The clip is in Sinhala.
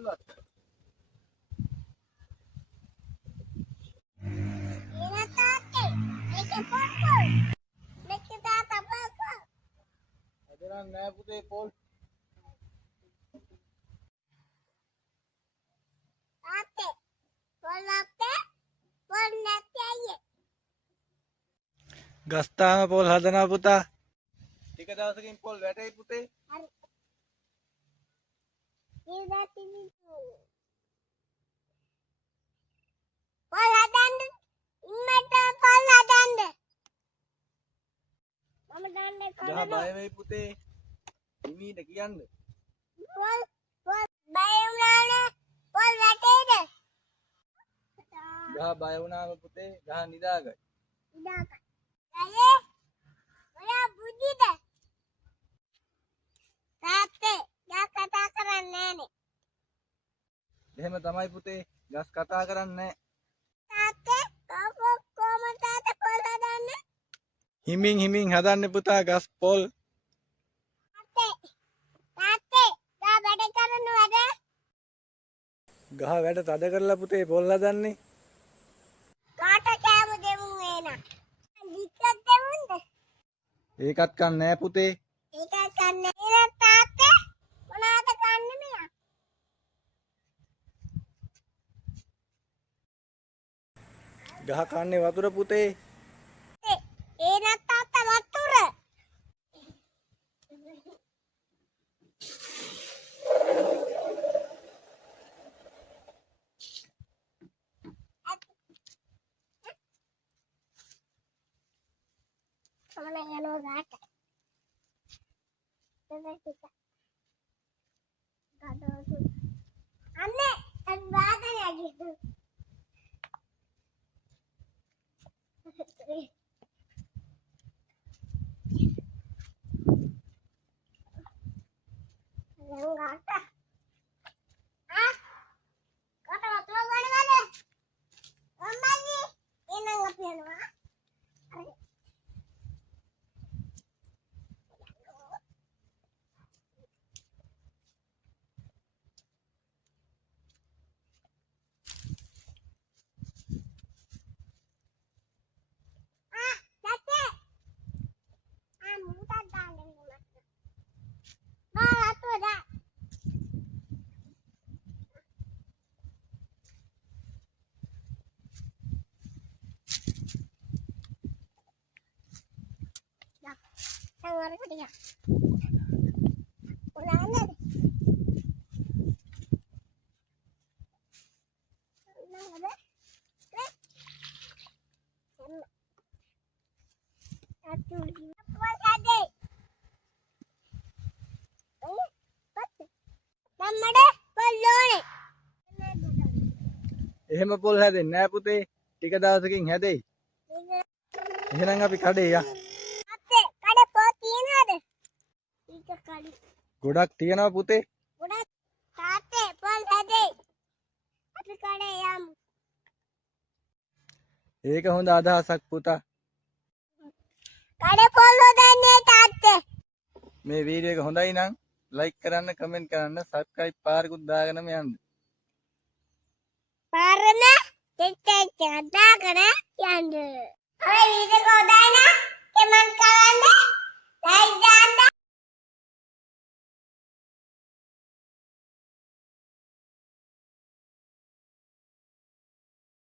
පොල්වත්. එන තාත්තේ මේක පොල්. මේක තාත්තා පොල්. හදරන් නෑ පුතේ පොල්. තාත්තේ පොල් අපේ පොල් නැත්තේ අයියේ. ගස්තාම පොල් හදනවා පුතා. ටික දවසකින් පොල් වැටෙයි පුතේ. හරි. ඉවතිනි පොල් හදන්න ඉන්නට පොල් හදන්න. මම දන්නේ ගහ බය වෙයි පුතේ. හිමීට කියන්න. පොල් බය වුණානේ පොල් වැටේද? ගහ බය වුණාම පුතේ ගහ නිදාගයි. ඉදාක. අයියේ ඔයා බුද්ධිද? තාත්තේ යා කතා කරන්නේ නෑනේ. එහෙම තමයි පුතේ. ගස් කතා කරන්නේ නෑ. තාත්තේ කොහොමද තාත්තා පොල් හදන්නේ? හිමින් හදන්නේ පුතා ගස් පොල්. තාත්තේ යා වැඩ කරනවද? ගහ වැඩ තද කරලා පුතේ පොල් හදන්නේ. කාට කෑම දෙමු එන. ලික්කක් දෙමුද? ඒකත් කන්නේ නෑ පුතේ. ඒක කන්නේ නේද තාත්තේ? මොනවද කන්නේ මෙයා? ගහ කන්නේ වතුර පුතේ. ඒනත් තාත්තා වතුර. Sama yang lo gata. Terus kita. Gata tu. Anne, terbaca lagi tu. Yang gata. Ah, gata waktu lo mana mana? Mama ni, ini ngapain lo? Yang ketiga. Ulangan deh. Ulangan deh. Satu lima. Pol ada. Namade polone. එහෙම පොල් හැදෙන්නේ නෑ පුතේ. ටික දවසකින් හැදෙයි. එහෙනම් අපි කඩේ යා. අපේ කඩේ පොල් තියනවද? ඊට කඩේ. ගොඩක් තියෙනවා පුතේ. ගොඩක් තාත්තේ පොල් හැදෙයි. අපි කඩේ යමු. ඒක හොඳ අදහසක් පුතා. කඩේ පොල් හොදන්නේ තාත්තේ. මේ වීඩියෝ එක හොඳයි නම් ලයික් කරන්න, කමෙන්ට් කරන්න, සබ්ස්ක්‍රයිබ් පාරකුත් දාගෙනම යන්න. පාරම දෙට්ටේ දාගෙන යන්න. අර වීඩියෝ එක හොදයි